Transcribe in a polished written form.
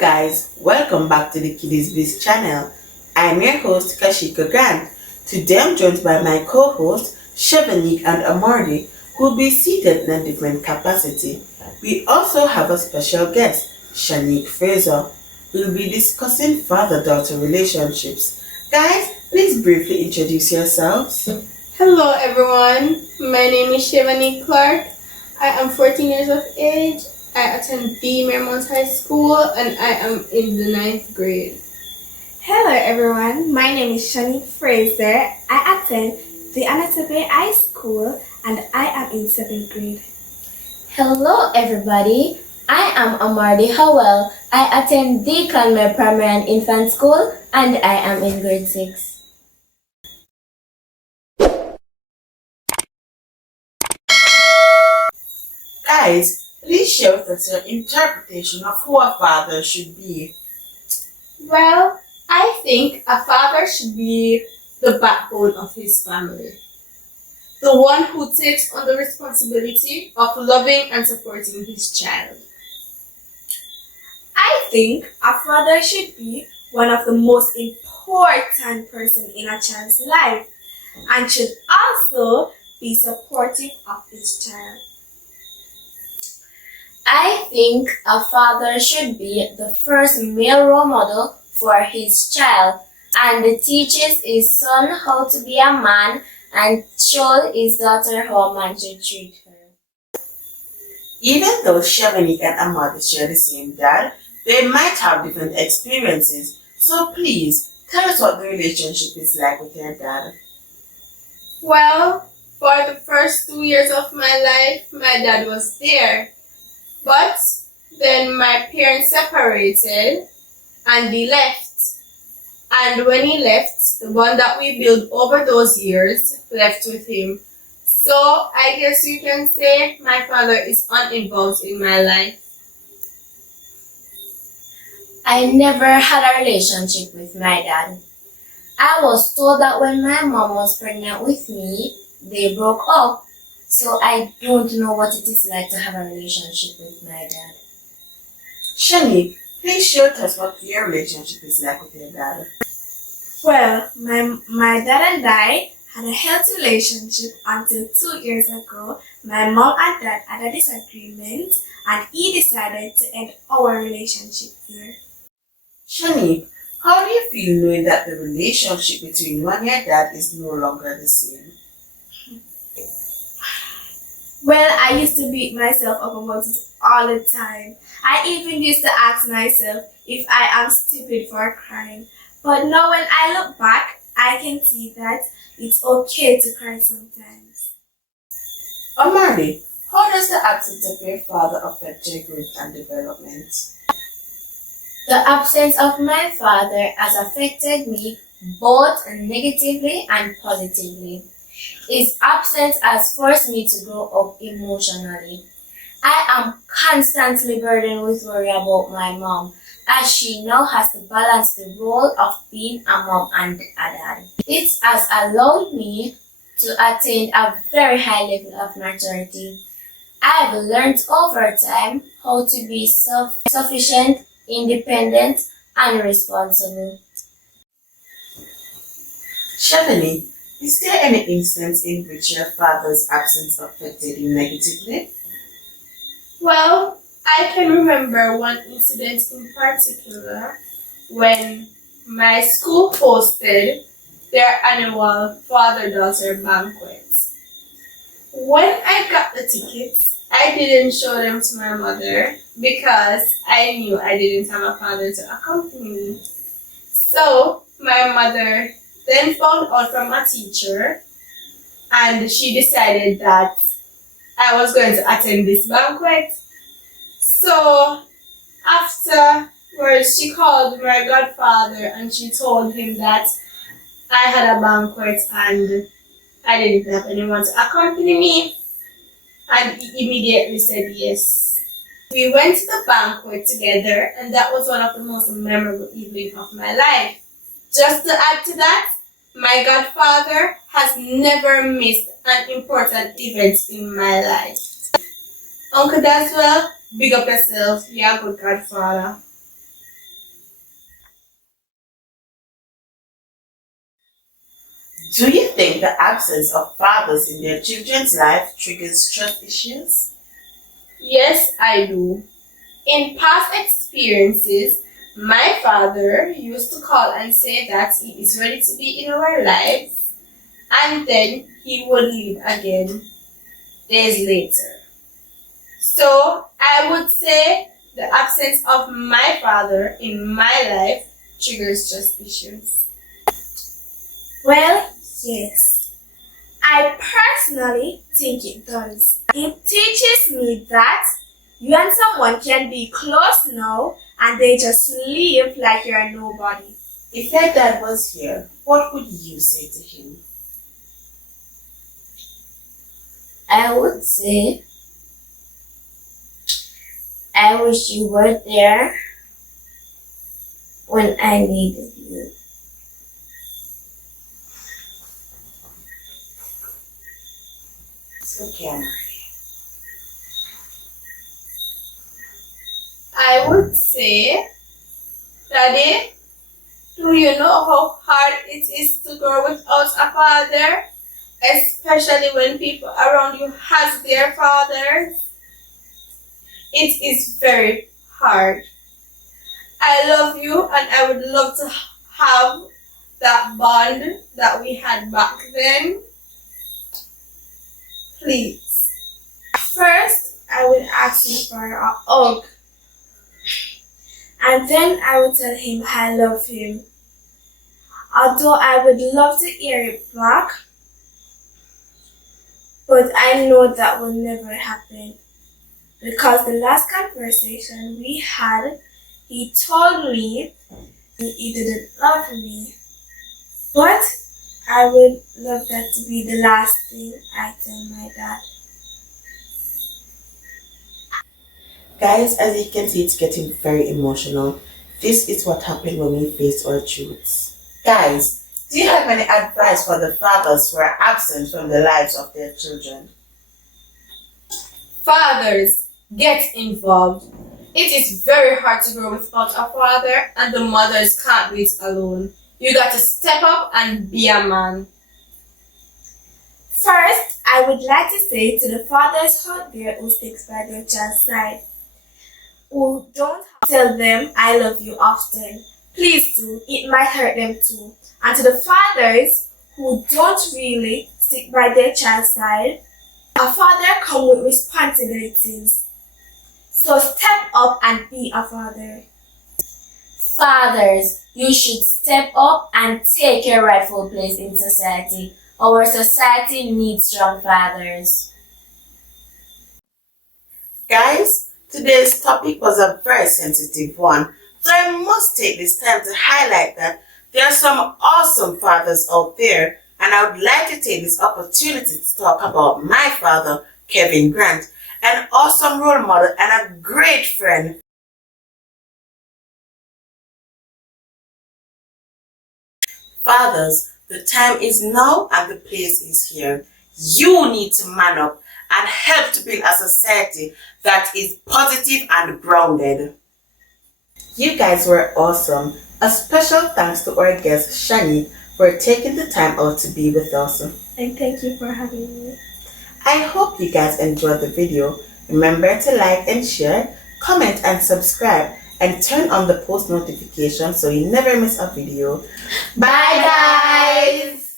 guys, welcome back to the Kiddiz channel. I'm your host Kashika Grant. Today I'm joined by my co-hosts Chevanique and Amardi, who will be seated in a different capacity. We also have a special guest, Shanique Fraser. We'll be discussing father-daughter relationships. Guys, please briefly introduce yourselves. Hello everyone, my name is Chevanique Clark. I am 14 years of age. I attend the Marymount High School and I am in the 9th grade. Hello everyone, my name is Shanique Fraser. I attend the Anatomy High School and I am in 7th grade. Hello everybody, I am Amardi Howell. I attend the Clanmere Primary and Infant School and I am in grade 6. Guys, please share with us your interpretation of who a father should be. Well, I think a father should be the backbone of his family. The one who takes on the responsibility of loving and supporting his child. I think a father should be one of the most important person in a child's life and should also be supportive of his child. I think a father should be the first male role model for his child and teaches his son how to be a man and shows his daughter how a man should treat her. Even though Chevanique and Amardi share the same dad, they might have different experiences. So please, tell us what the relationship is like with your dad. Well, for the first 2 years of my life, my dad was there. But then my parents separated and he left. And when he left, the bond that we built over those years left with him. So I guess you can say my father is uninvolved in my life. I never had a relationship with my dad. I was told that when my mom was pregnant with me, they broke up. So I don't know what it is like to have a relationship with my dad. Shanique, please share with us what your relationship is like with your dad. Well, my dad and I had a healthy relationship until 2 years ago. My mom and dad had a disagreement and he decided to end our relationship here. Shanique, how do you feel knowing that the relationship between you and your dad is no longer the same? Well, I used to beat myself up about it all the time. I even used to ask myself if I am stupid for crying. But now when I look back, I can see that it's okay to cry sometimes. Amardi, how does the absence of your father affect your growth and development? The absence of my father has affected me both negatively and positively. His absence has forced me to grow up emotionally. I am constantly burdened with worry about my mom, as she now has to balance the role of being a mom and a dad. It has allowed me to attain a very high level of maturity. I have learned over time how to be self-sufficient, independent, and responsible. Chevanique, is there any instance in which your father's absence affected you negatively? Well, I can remember one incident in particular when my school hosted their annual father-daughter banquet. When I got the tickets, I didn't show them to my mother because I knew I didn't have a father to accompany me. So my mother then found out from a teacher and she decided that I was going to attend this banquet. So afterwards she called my godfather and she told him that I had a banquet and I didn't have anyone to accompany me, and he immediately said yes. We went to the banquet together and that was one of the most memorable evenings of my life. Just to add to that, my godfather has never missed an important event in my life. Uncle Daswell, big up yourself. You're a good godfather. Do you think the absence of fathers in their children's life triggers trust issues? Yes, I do. In past experiences, my father used to call and say that he is ready to be in our lives, and then he would leave again days later. So I would say the absence of my father in my life triggers trust issues. Well, yes. I personally think it does. It teaches me that you and someone can be close now and they just leave like you're nobody. If your dad was here, what would you say to him? I would say, I wish you were there when I needed you. It's okay. I would say, Daddy, do you know how hard it is to grow without a father? Especially when people around you has their fathers. It is very hard. I love you and I would love to have that bond that we had back then. Please. First, I would ask him for a hug. And then I would tell him I love him. Although I would love to hear it back, but I know that will never happen. Because the last conversation we had, he told me he didn't love me. But I would love that to be the last thing I tell my dad. Guys, as you can see, it's getting very emotional. This is what happened when we face our truths. Guys, do you have any advice for the fathers who are absent from the lives of their children? Fathers, get involved. It is very hard to grow without a father, and the mothers can't do it alone. You got to step up and be a man. First, I would like to say to the fathers out there who sticks by their child's side, who don't tell them I love you often. Please do, it might hurt them too. And to the fathers who don't really stick by their child's side, a father comes with responsibilities. So step up and be a father. Fathers, you should step up and take your rightful place in society. Our society needs strong fathers. Guys, today's topic was a very sensitive one, so I must take this time to highlight that there are some awesome fathers out there, and I would like to take this opportunity to talk about my father, Kevin Grant, an awesome role model and a great friend. Fathers, the time is now and the place is here. You need to man up and help to build a society that is positive and grounded. You guys were awesome. A special thanks to our guest Shani for taking the time out to be with us. And thank you for having me. I hope you guys enjoyed the video. Remember to like and share, comment and subscribe, and turn on the post notifications so you never miss a video. Bye guys!